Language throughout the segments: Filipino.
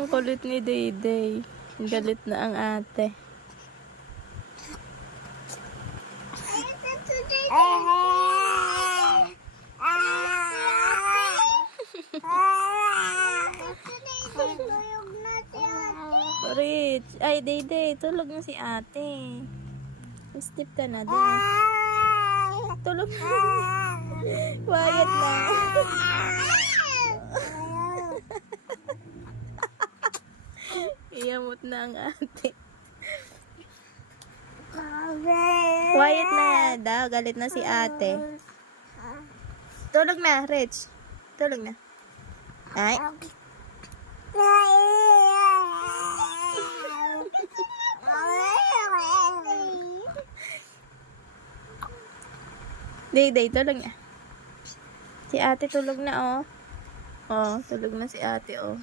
Ang kulit ni Dayday. Galit na ang ate. Rich. Ay, Dayday. Tulog na si ate. Sleep ka na din. Tulog na. Quiet na. Iyamot na ang ate. Quiet na daw. Galit na si ate. Tulog na, Rich. Tulog na. Ay. Dayday, tulog na. Si ate tulog na, oh. Oh, tulog na si ate, oh.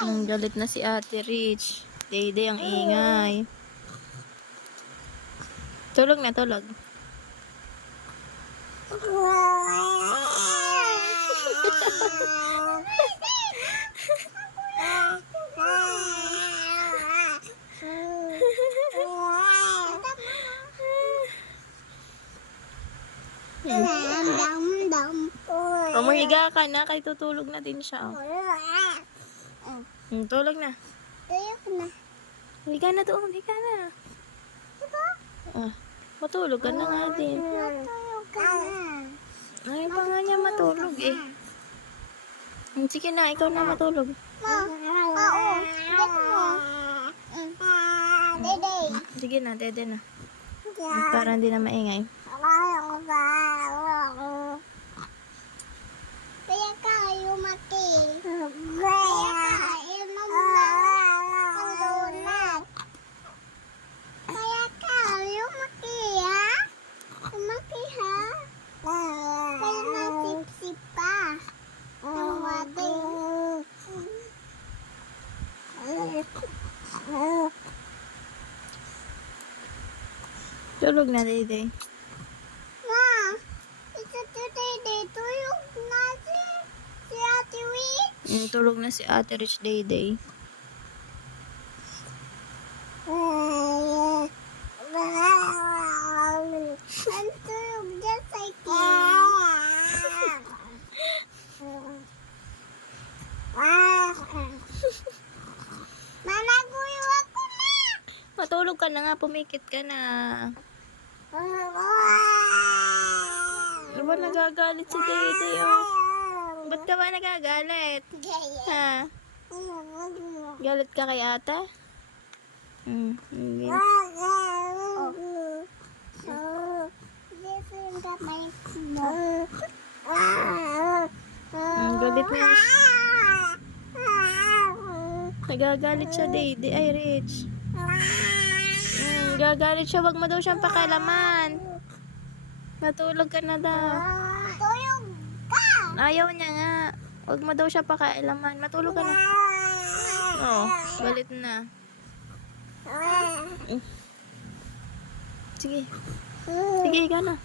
Ang galit na si ate Rich. Dayday ang ingay. Tulog na, tulog. Umahiga ka na, kay tutulog na din siya. Oh. Tulog na. Higa na doon, higa na. Matulog ka na nga din. Ayaw pa nga niya matulog eh. Sige na, ikaw na matulog. Sige na, dede na. Para hindi na maingay. Kaya kayo mati. Kaya kayo mati ha? Mati ha? Kaya nasipsip pa. Ang wate. Tulog na, Dayday. Ma, ito Dayday, tulog na si Ate Rich. Tulog na si ate Rich, Dayday. Ang tulog niya sa ikin. Managuyo ako na. Matulog ka na nga, pumikit ka na. Diba nagagalit si Dayday, oh? Ba't ka ba nagagalit? Ha? Galit ka kay ata? Galit na. Nagagalit siya, Dayday. Ay, Rich. Gagalit siya. Wag mo daw siyang pakialaman. Matulog ka na daw. Tulog ka. Ayaw niya nga. Wag mo daw siya pakialaman. Matulog ka na. Oh, galit na. Sige. Sige, higa na.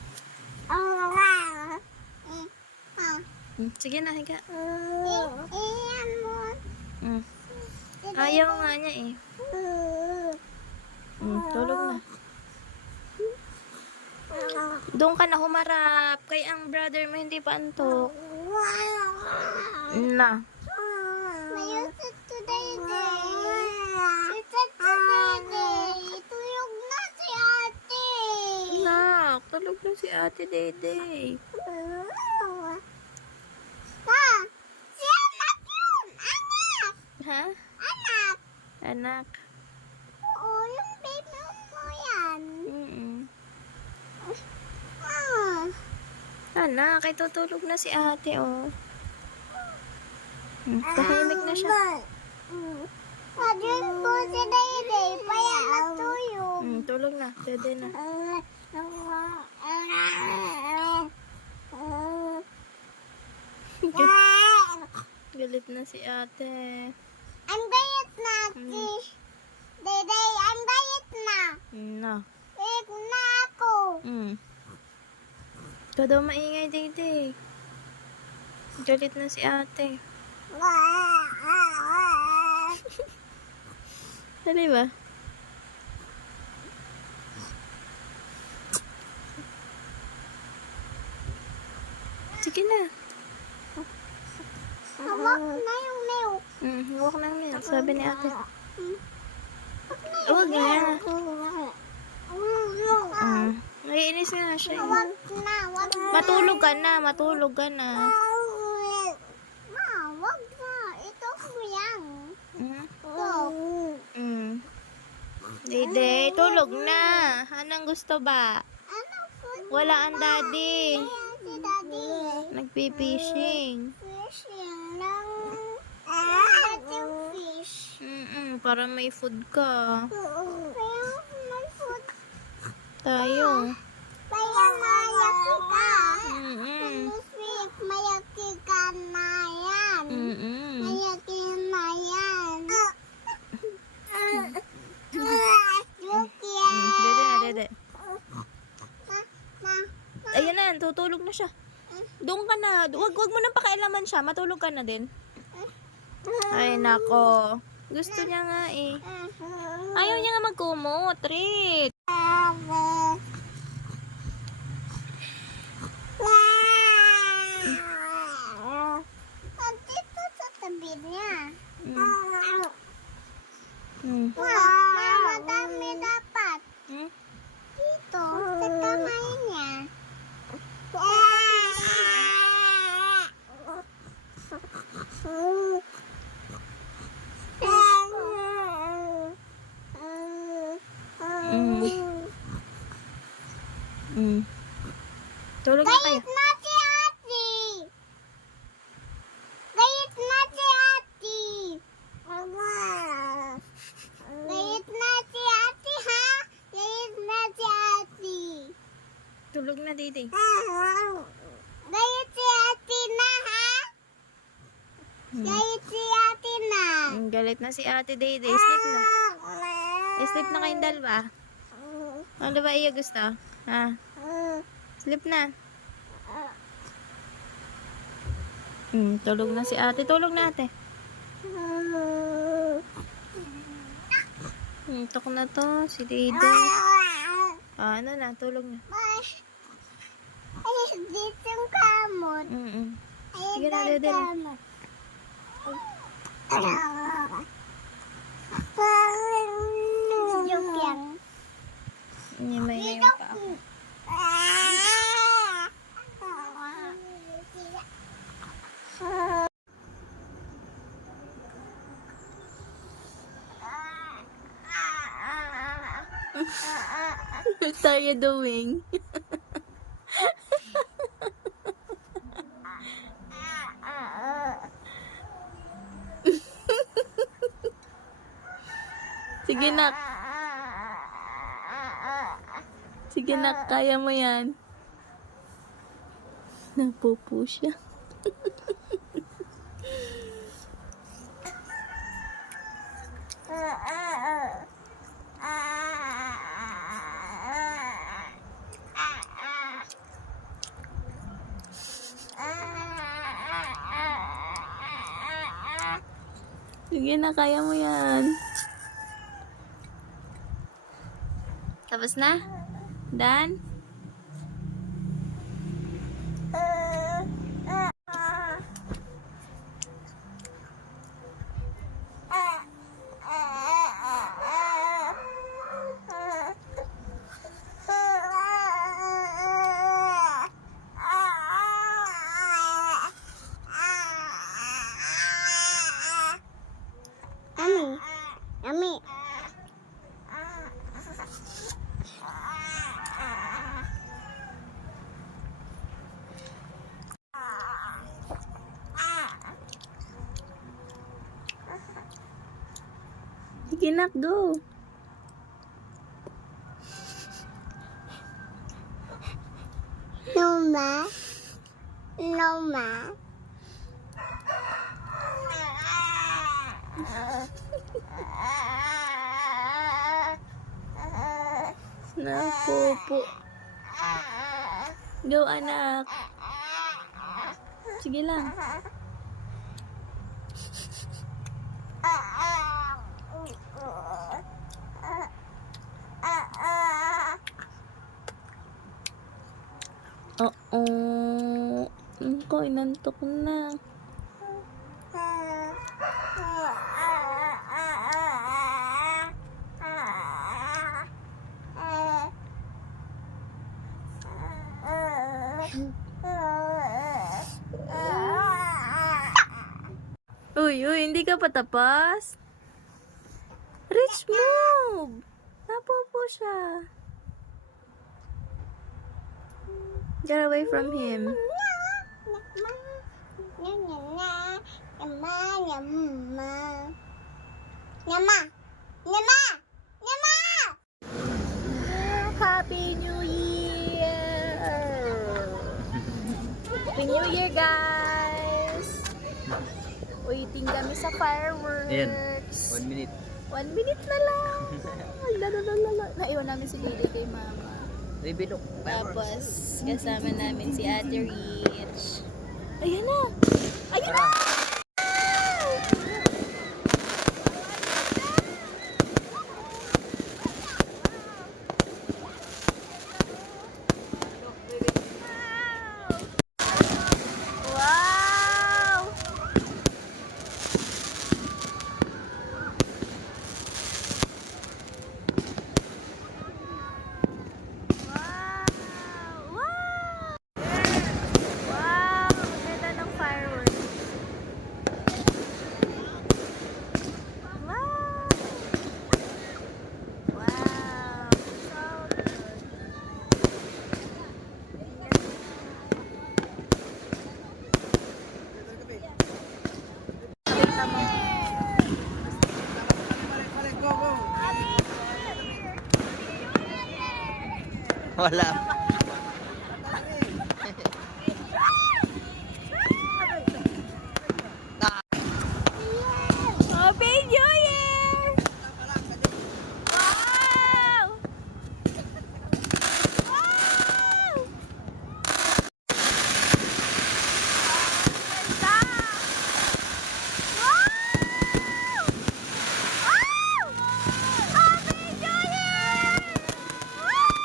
Sige na, higa. Iyan mo. Ayaw nga niya eh. Tulog na. Doon ka na humarap. Kay ang brother mo hindi pa antok. Na. Mayusot to Dayday. Mayusot to Dayday. Tulog na si ate. Nak, tulog na si ate Dayday. Ha? Si anak yun. Anak. Ha? Anak. Anak. Oo, yung baby mo yan. Anak, ay tutulog na si ate, oh. Tahimik na siya. Adyan po si Dayday. Paya matuyog. Tulog na. Dede na. Galit na si ate. Ang gayat na si Dayday. Ang gayat. Na. Big na ako. Ikaw daw maingay, Dede. Galit na si ate. Dali ba? Sige na. Hawak na yung milk. Huwag na milk. Sabi ni ate. Huwag na. Naiinis na siya. Wag na, wag na. Matulog ka na. Matulog ka na. Ma, wag na. Ito ko yan. Ito. Dede, tulog na. Anong gusto ba? Ano po? Wala ang daddy. Ayan si Daddy. Nagpipishing. Fishing ng... Ating fish. Para may food ka. Kaya may food. Tayo. Kaya mayaki ka. Sweet, mayaki ka na yan. Mayaki na yan. Joke yan. Dede na, dede. Ma, Ayan na, tutulog na siya. Doon ka na. Wag mo nang pakialaman siya. Matulog ka na din. Ay, nako. Gusto niya nga eh. Ayaw niya nga magkumot. Treat. Dito sa tabi niya. Madami dapat. Dito, sa kamay niya. Tulog na kayo. Gayet na si Ate! Gayet na si Ate! Gayet na si Ate, ha? Gayet na si Ate! Tulog na, Dede. Gayet si Ate na, ha? Gayet si Ate na! Galit na si ate, Dede. Sleep na. Sleep na kayong dalawa. Ano ba iyo gusto? Ha? Sleep na. Tulog na si ate. Tulog na ate. Tok na to. Si Dede. Ano na? Tulog na. Ay, dito yung kamot. Sige na, Dede na. Joke yan. May na yung pa. What are you doing? Sige nak. Sige nak, kaya mo yan. Napupo siya. Sige na, kaya mo yan. Tapos na? Dan? Yummy. Sige nak, go. No, ma. No, ma. Napopo. Go, anak. Sige lang. Oo. Ko, inantok na. Uy, hindi ka patapos. Rich, move! Napopo siya. Get away from him. Happy New Year! Happy New Year, guys! Waiting kami sa fireworks. Ayan. 1 minute. 1 minute na lang. Lalalala. Naiwan namin si Lady kay Mama. Ribilok. Tapos, kasama namin si Ate Rich. Ayan na! Ayan na! Wow! Wow! Wow! Ang ganda ng fireworks. Wow! Wow! So good. Tingnan mo. Wala. Happy New Year! Wow! Wow! Ganda! Wow! Wow! Happy New Year! Wow!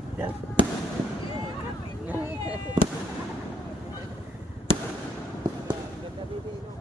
Start daw. Ganda baby, no?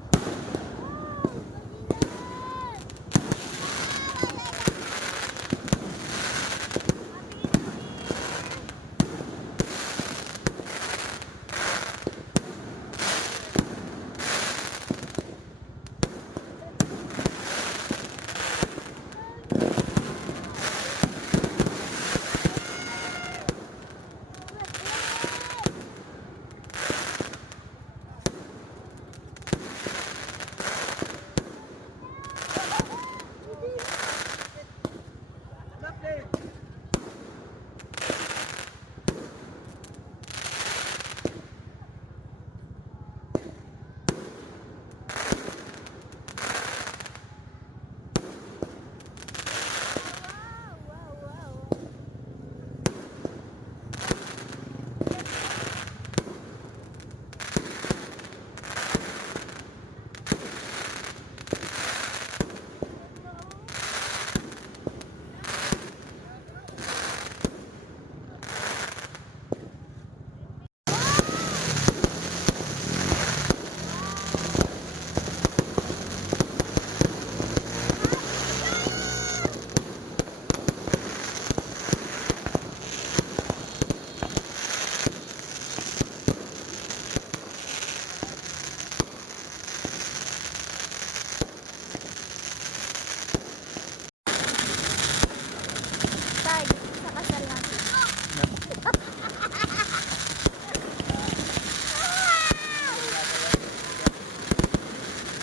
Tayo, sa kasal natin.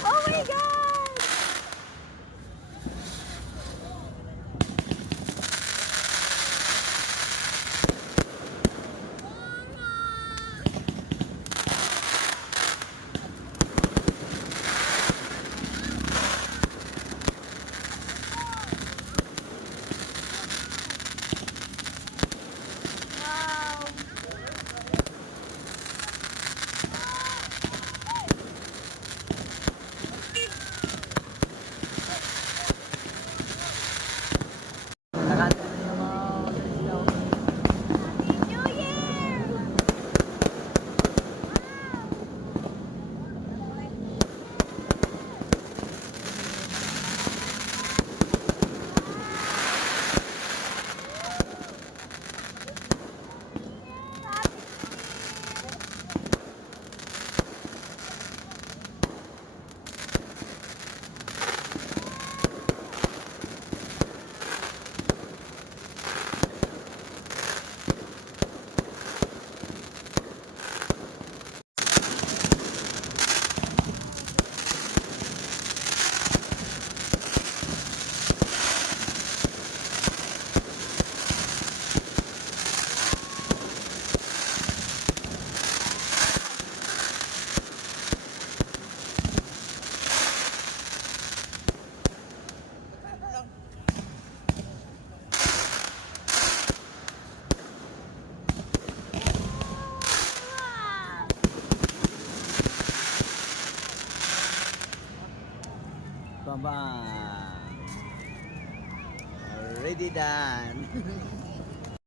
Oh my God! Wow! Nakanta na yung mga audience daw. New Year! Bam bam. Already done.